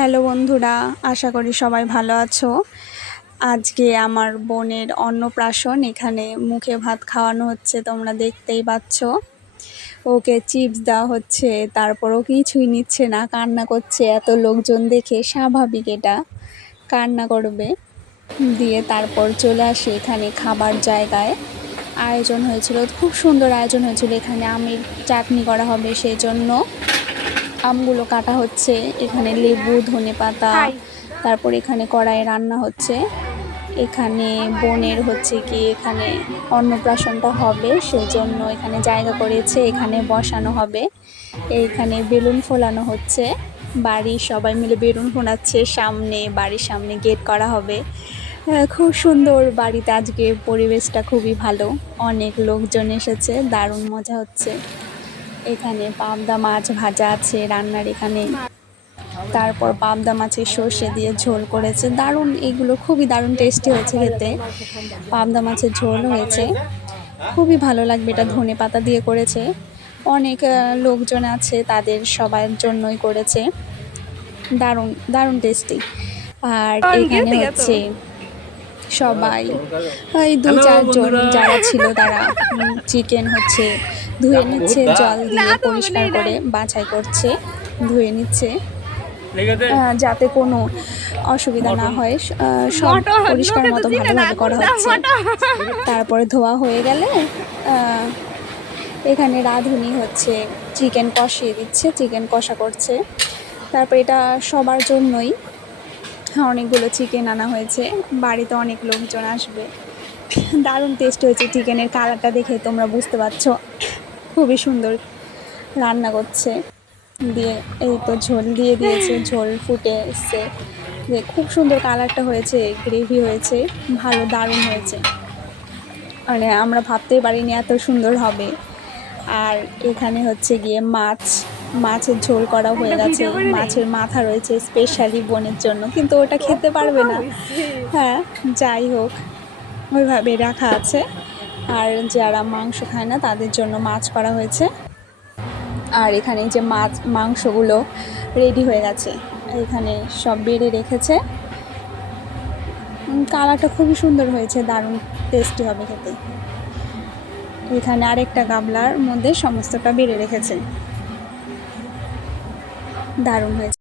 Hello বন্ধুরা, আশা করি সবাই ভালো আছো। আজকে আমার বোনের অন্নপ্রাশন, এখানে মুখে ভাত খাওয়ানো হচ্ছে, তোমরা দেখতেই পাচ্ছ। ওকে চিপস দেওয়া হচ্ছে, তারপরও কিছুই নিচ্ছে না, কান্না করছে। এত লোকজন দেখে স্বাভাবিক, এটা কান্না করবে। দিয়ে তারপর চলে আসি এখানে খাবার জায়গায়। আয়োজন হয়েছিল, খুব সুন্দর আয়োজন হয়েছিল। এখানে আমের চাটনি করা হবে, সেই জন্য আমগুলো কাটা হচ্ছে। এখানে লেবু, ধনেপাতা, তারপর এখানে কড়াইয়ে রান্না হচ্ছে। এখানে বোনের হচ্ছে কি এখানে অন্নপ্রাশনটা হবে, সেই জন্য এখানে জায়গা করেছে, এখানে বসানো হবে। এইখানে বেলুন ফোলানো হচ্ছে, বাড়ির সবাই মিলে বেলুন ফোলাচ্ছে। বাড়ির সামনে গেট করা হবে। খুব সুন্দর বাড়িতে আজকে পরিবেশটা খুবই ভালো, অনেক লোকজন এসেছে, দারুণ মজা হচ্ছে। এখানে পাবদা মাছ ভাজা আছে রান্নার এখানে, তারপর পাবদা মাছের সর্ষে দিয়ে ঝোল করেছে, দারুণ। এগুলো খুবই দারুণ টেস্টি হয়েছে খেতে। পাবদা মাছের ঝোল হয়েছে, খুবই ভালো লাগবে। এটা ধনে পাতা দিয়ে করেছে, অনেক লোকজন আছে, তাদের সবার জন্যই করেছে, দারুণ দারুণ টেস্টি। আর এখানে হচ্ছে সবাই এই 2-4 জন যারা ছিল তারা চিকেন হচ্ছে ধুয়ে নিচ্ছে, জল দিয়ে পরিষ্কার করে বাছাই করছে, ধুয়ে নিচ্ছে, যাতে কোনো অসুবিধা না হয়। সব পরিষ্কার মতো ভালোভাবে করা হচ্ছে। তারপরে ধোয়া হয়ে গেলে এখানে রাঁধুনি হচ্ছে চিকেন কষিয়ে দিচ্ছে, চিকেন কষা করছে। তারপর এটা সবার জন্যই অনেকগুলো চিকেন আনা হয়েছে, বাড়িতে অনেক লোকজন আসবে। দারুণ টেস্ট হয়েছে, চিকেনের কালারটা দেখে তোমরা বুঝতে পারছো, খুবই সুন্দর রান্না করছে। দিয়ে এই তো ঝোল দিয়ে দিয়েছে, ঝোল ফুটে এসছে, যে খুব সুন্দর কালারটা হয়েছে, গ্রেভি হয়েছে ভালো, দারুণ হয়েছে। মানে আমরা ভাবতেই পারিনি এত সুন্দর হবে। আর এখানে হচ্ছে গিয়ে মাছের ঝোল করা হয়ে গেছে, মাছের মাথা রয়েছে স্পেশালি বোনের জন্য, কিন্তু ওটা খেতে পারবে না। হ্যাঁ, যাই হোক, ওইভাবে রাখা আছে। আর যারা মাংস খায় না তাদের জন্য মাছ করা হয়েছে। আর এখানে যে মাংসগুলো রেডি হয়ে গেছে, এখানে সব বেড়ে রেখেছে। কালারটা খুবই সুন্দর হয়েছে, দারুণ টেস্টি হবে খেতে। এখানে আরেকটা গামলার মধ্যে সমস্তটা বেড়ে রেখেছে, দারুণ হয়েছে।